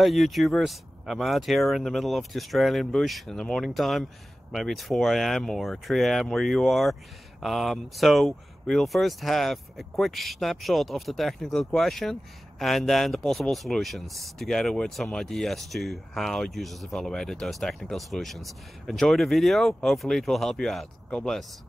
Hey YouTubers, I'm out here in the middle of the Australian bush in the morning time. Maybe it's 4 a.m. or 3 a.m. where you are. So we'll first have a quick snapshot of the technical question and then the possible solutions, together with some ideas to how users evaluated those technical solutions. Enjoy the video, hopefully it will help you out. God bless.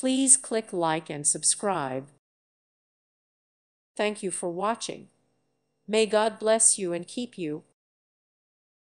Please click like and subscribe. Thank you for watching. May God bless you and keep you.